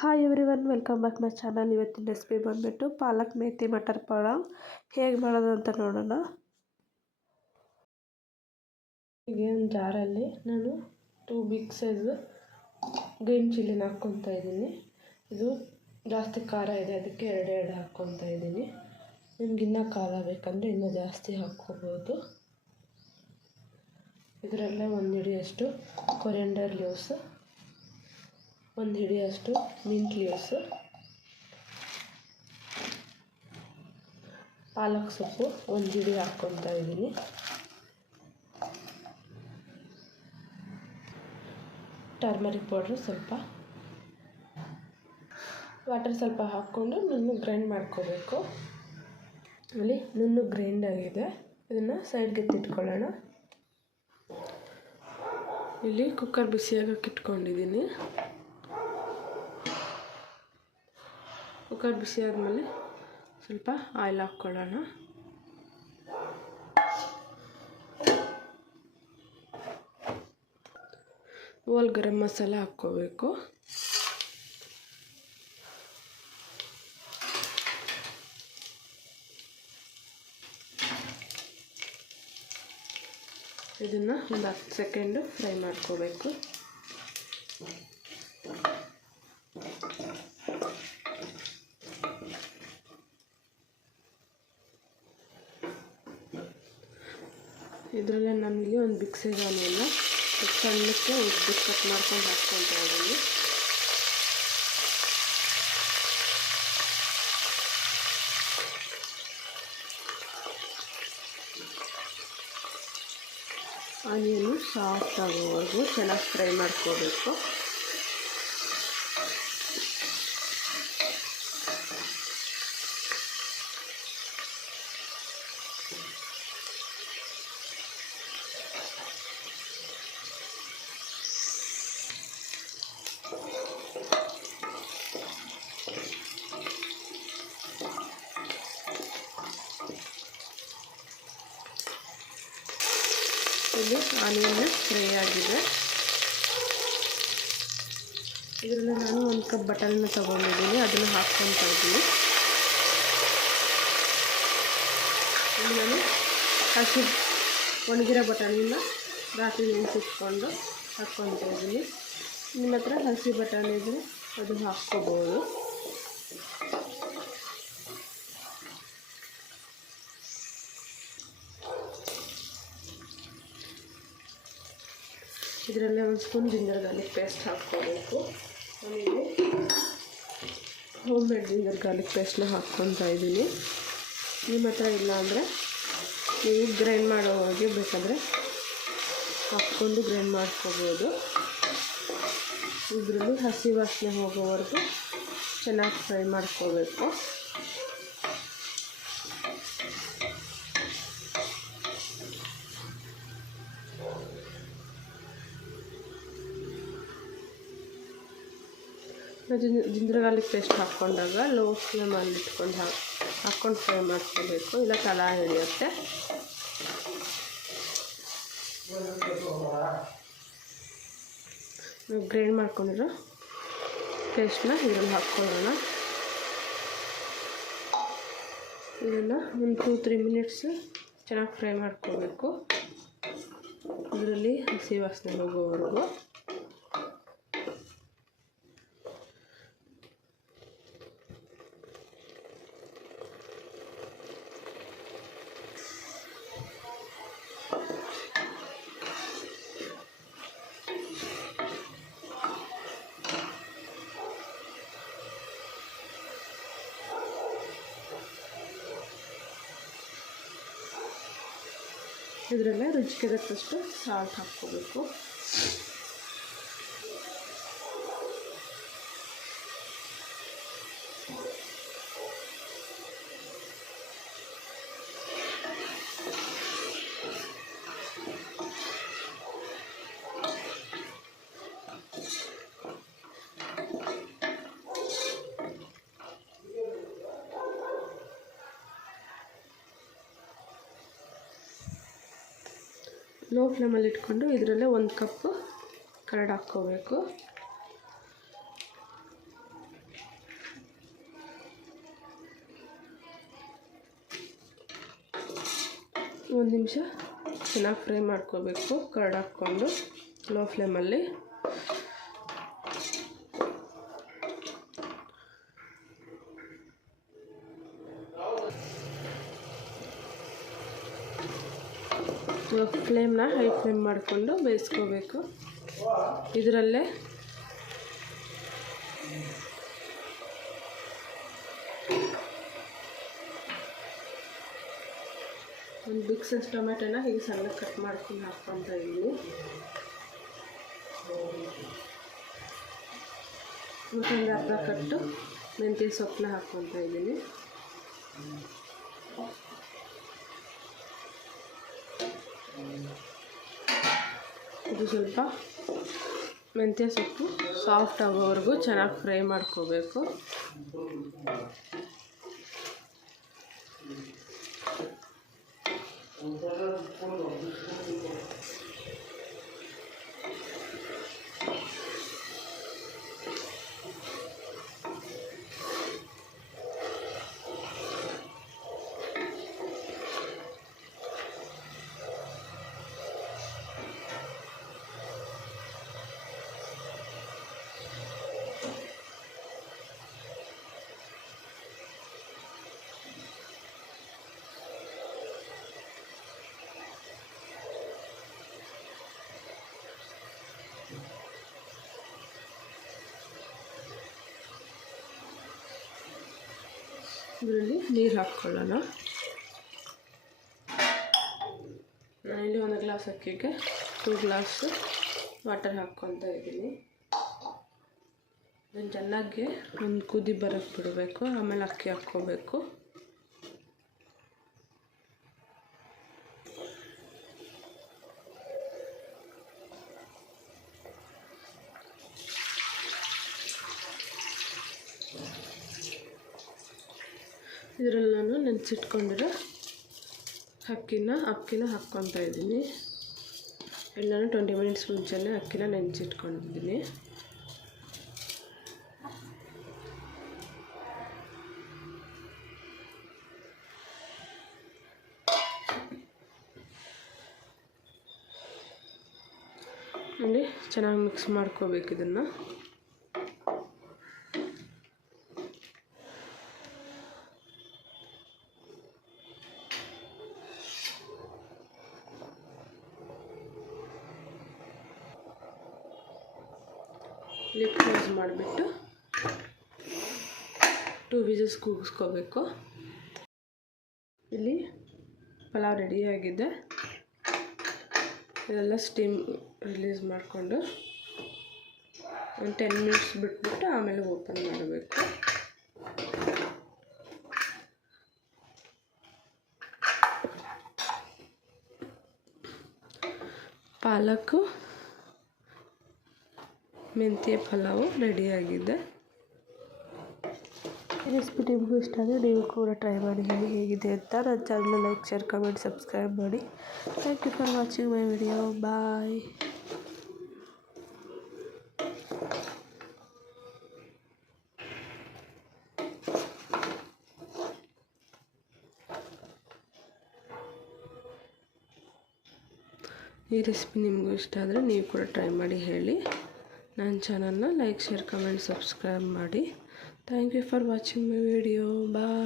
Hi everyone, welcome back my channel. ಇವತ್ತಿನ recipe ಬಂದುಬಿಟ್ಟು ಪಾಲಕ್ ಮೇಥಿ ಮಟರ್ ಪಲಾವ್ ಹೇಗೆ ಮಾಡೋದು ಅಂತ ನೋಡೋಣ. ಈಗ ಒಂದು ಜಾರಲ್ಲಿ ನಾನು 2 ಬಿಗ್ ಸೈಜ್ ಗ್ರೀನ್ ಚಿಲ್ಲಿನ ಹಾಕ್ಕೊತಾ ಇದ್ದೀನಿ. ಇದು ಜಾಸ್ತಿ ಖಾರ ಇದೆ, ಅದಕ್ಕೆ ಎರಡು ಹಾಕ್ಕೊತಾ ಇದ್ದೀನಿ. ನಿಮ್ಗೆ ಇನ್ನೂ ಖಾರ ಬೇಕಂದರೆ ಇನ್ನೂ ಜಾಸ್ತಿ ಹಾಕ್ಕೋಬೋದು. ಇದರಲ್ಲೇ 1 ಹಿಡಿಯಷ್ಟು ಕೊರಿಯಂಡರ್ ಲೀವ್ಸ್, 1 ಹಿಡಿಯಷ್ಟು ಮಿಂಟ್ ಲೀವ್ಸ್, ಪಾಲಕ್ ಸೊಪ್ಪು 1 ಹಿಡಿ ಹಾಕ್ಕೊತಾ ಇದ್ದೀನಿ. ಟರ್ಮರಿಕ್ ಪೌಡ್ರ್ ಸ್ವಲ್ಪ, ವಾಟರ್ ಸ್ವಲ್ಪ ಹಾಕ್ಕೊಂಡು ನುಣ್ಣಗೆ ಗ್ರೈಂಡ್ ಮಾಡ್ಕೋಬೇಕು. ಅಲ್ಲಿ ನುಣ್ಣಗೆ ಗ್ರೈಂಡ್ ಆಗಿದೆ, ಇದನ್ನು ಸೈಡ್ಗೆ ಎತ್ತಿಟ್ಕೊಳ್ಳೋಣ. ಇಲ್ಲಿ ಕುಕ್ಕರ್ ಬಿಸಿಯಾಗಕ್ಕೆ ಇಟ್ಕೊಂಡಿದ್ದೀನಿ. ಕುಕ್ಕರ್ ಬಿಸಿ ಆದಮೇಲೆ ಸ್ವಲ್ಪ ಆಯಿಲ್ ಹಾಕ್ಕೊಳ್ಳೋಣ. ಹೋಲ್ ಗರಂ ಮಸಾಲ ಹಾಕ್ಕೋಬೇಕು. ಇದನ್ನು ಒಂದು 10 ಸೆಕೆಂಡು ಫ್ರೈ ಮಾಡ್ಕೋಬೇಕು. ಇದರಲ್ಲೇ ನಾನಿಲ್ಲಿ ಒಂದು ಬಿಗ್ ಸೈಜ್ ಆನಿಯನ್ನ ಸಣ್ಣಕ್ಕೆ ಉದ್ದಕ್ಕೆ ಕಟ್ ಮಾಡ್ಕೊಂಡು ಹಾಕ್ಕೊತಾ ಇದ್ದೀನಿ. ಆನಿಯನ್ನು ಸಾಫ್ಟ್ ಆಗೋವರೆಗೂ ಚೆನ್ನಾಗಿ ಫ್ರೈ ಮಾಡ್ಕೋಬೇಕು. ಇಲ್ಲಿ ಆನಿಯನ್ ಫ್ರೈ ಆಗಿದೆ. ಇದರಲ್ಲಿ ನಾನು 1 ಕಪ್ ಬಟಾಣಿನ ತೊಗೊಂಡಿದ್ದೀನಿ, ಅದನ್ನು ಹಾಕ್ಕೊತಾ ಇದ್ದೀನಿ. ಇಲ್ಲಿ ನಾನು ಹಸಿ ಒಣಗಿರೋ ಬಟಾಣಿನ ರಾತ್ರಿ ನೆನೆಸಿಟ್ಕೊಂಡು ಹಾಕ್ಕೊತಾ ಇದ್ದೀನಿ. ನಿಮ್ಮ ಹತ್ರ ಹಸಿ ಬಟಾಣಿ ಇದ್ದರೆ ಅದು ಹಾಕ್ಕೋಬೋದು. ಇದರಲ್ಲೇ 1 ಸ್ಪೂನ್ ಜಿಂಜರ್ ಗಾರ್ಲಿಕ್ ಪೇಸ್ಟ್ ಹಾಕ್ಕೋಬೇಕು. ನಾನಿಲ್ಲಿ ಹೋಮ್ ಮೇಡ್ ಜಿಂಜರ್ ಗಾರ್ಲಿಕ್ ಪೇಸ್ಟ್ನ ಹಾಕ್ಕೊತಾ ಇದ್ದೀನಿ. ನಿಮ್ಮ ಹತ್ರ ಇಲ್ಲ ಅಂದರೆ ನೀವು ಗ್ರೈಂಡ್ ಮಾಡೋವಾಗ ಬೇಕಾದರೆ ಹಾಕ್ಕೊಂಡು ಗ್ರೈಂಡ್ ಮಾಡ್ಕೋಬೋದು. ಇದರಲ್ಲಿ ಹಸಿ ವಾಸನೆ ಹೋಗೋವರೆಗೂ ಚೆನ್ನಾಗಿ ಫ್ರೈ ಮಾಡ್ಕೋಬೇಕು. ಜಿಂಜರ್ ಗಾರ್ಲಿಕ್ ಪೇಸ್ಟ್ ಹಾಕ್ಕೊಂಡಾಗ ಲೋ ಫ್ಲೇಮಲ್ಲಿ ಇಟ್ಕೊಂಡು ಹಾಕ್ಕೊಂಡು ಫ್ರೈ ಮಾಡ್ಕೋಬೇಕು, ಇಲ್ಲ ತಳ ಹಿಡಿಯುತ್ತೆ. ನಾವು ಗ್ರೈಂಡ್ ಮಾಡ್ಕೊಂಡಿರೋ ಪೇಸ್ಟ್ನ ಇದರಲ್ಲಿ ಹಾಕ್ಕೊಳ್ಳೋಣ. ಇದನ್ನು ಒಂದು 2-3 ಮಿನಿಟ್ಸ್ ಚೆನ್ನಾಗಿ ಫ್ರೈ ಮಾಡ್ಕೋಬೇಕು, ಇದರಲ್ಲಿ ಹಸಿ ವಾಸನೆ ಹೋಗೋವರೆಗೂ. ಇದರಲ್ಲೇ ರುಚಿಗೆ ತಕ್ಕಷ್ಟು ಸಾಲ್ಟ್ ಹಾಕ್ಕೋಬೇಕು. ಲೋ ಫ್ಲೇಮಲ್ಲಿ ಇಟ್ಕೊಂಡು ಇದರಲ್ಲೇ 1 ಕಪ್ ಕರ್ಡ್ ಹಾಕ್ಕೋಬೇಕು. ಒಂದು ನಿಮಿಷ ಚೆನ್ನಾಗಿ ಫ್ರೈ ಮಾಡ್ಕೋಬೇಕು. ಕರ್ಡ್ ಹಾಕ್ಕೊಂಡು ಲೋ ಫ್ಲೇಮಲ್ಲಿ. ಫ್ಲೇಮ್ನ ಹೈ ಫ್ಲೇಮ್ ಮಾಡಿಕೊಂಡು ಬೇಯಿಸ್ಕೋಬೇಕು. ಇದರಲ್ಲೇ ಒಂದು ಬಿಗ್ ಸೈಜ್ ಟೊಮೆಟೊನ ಹೀಗೆ ಸಣ್ಣ ಕಟ್ ಮಾಡ್ಕೊಂಡು ಹಾಕ್ಕೊತಾ ಇದ್ದೀನಿ. ಮತ್ತೊಂದು ಅರ್ಧ ಕಟ್ಟು ಮೆಂತ್ಯ ಸೊಪ್ಪನ್ನ ಹಾಕ್ಕೊತಾ ಇದ್ದೀನಿ. ಇದು ಸ್ವಲ್ಪ ಮೆಂತ್ಯ ಸೊಪ್ಪು ಸಾಫ್ಟ್ ಆಗೋವರೆಗೂ ಚೆನ್ನಾಗಿ ಫ್ರೈ ಮಾಡ್ಕೋಬೇಕು. ಇದರಲ್ಲಿ ನೀರು ಹಾಕ್ಕೊಳ್ಳೋಣ. ನಾನಿಲ್ಲಿ 1 ಗ್ಲಾಸ್ ಅಕ್ಕಿಗೆ 2 ಗ್ಲಾಸ್ ವಾಟರ್ ಹಾಕ್ಕೊತಾ ಇದ್ದೀನಿ. ಇದನ್ನು ಚೆನ್ನಾಗಿ ಒಂದು ಕುದಿ ಬರೋಕ್ಕೆ ಬಿಡಬೇಕು. ಆಮೇಲೆ ಅಕ್ಕಿ ಹಾಕ್ಕೋಬೇಕು. ಇದರಲ್ಲಿ ನಾನು ನೆನೆಸಿಟ್ಕೊಂಡಿರೋ ಅಕ್ಕಿನ ಹಾಕ್ಕೊತಾ ಇದ್ದೀನಿ. ಇಲ್ಲಿ ನಾನು 20 ಮಿನಿಟ್ಸ್ ಮುಂಚೆನೇ ಅಕ್ಕಿನ ನೆನೆಸಿಟ್ಕೊಂಡಿದ್ದೀನಿ. ಇಲ್ಲಿ ಚೆನ್ನಾಗಿ ಮಿಕ್ಸ್ ಮಾಡ್ಕೋಬೇಕು ಇದನ್ನು. ಲಿಡ್ ಕ್ಲೋಸ್ ಮಾಡಿಬಿಟ್ಟು 2 ವಿಸಿಲ್ಸ್ ಕೂಗಿಸ್ಕೋಬೇಕು. ಇಲ್ಲಿ ಪಲಾವ್ ರೆಡಿಯಾಗಿದೆ. ಇದೆಲ್ಲ ಸ್ಟೀಮ್ ರಿಲೀಸ್ ಮಾಡಿಕೊಂಡು ಒಂದು 10 ಮಿನಿಟ್ಸ್ ಬಿಟ್ಬಿಟ್ಟು ಆಮೇಲೆ ಓಪನ್ ಮಾಡಬೇಕು. ಪಾಲಕ್ ಮೆಂತ್ಯ ಪಲಾವು ರೆಡಿಯಾಗಿದೆ. ಈ ರೆಸಿಪಿ ನಿಮಗೂ ಇಷ್ಟ ಆದರೆ ನೀವು ಕೂಡ ಟ್ರೈ ಮಾಡಿ ಹೇಳಿ ಹೇಗಿದೆ ಅಂತ. ನನ್ನ channel like, share, comment, subscribe ಮಾಡಿ. Thank you for watching my video. Bye. ಈ ರೆಸಿಪಿ ನಿಮಗೂ ಇಷ್ಟ ಆದರೆ ನೀವು ಕೂಡ ಟ್ರೈ ಮಾಡಿ ಹೇಳಿ. ನನ್ನ ಚಾನಲ್ನ ಲೈಕ್, ಶೇರ್, ಕಮೆಂಟ್, ಸಬ್ಸ್ಕ್ರೈಬ್ ಮಾಡಿ. Thank you for watching my video. Bye.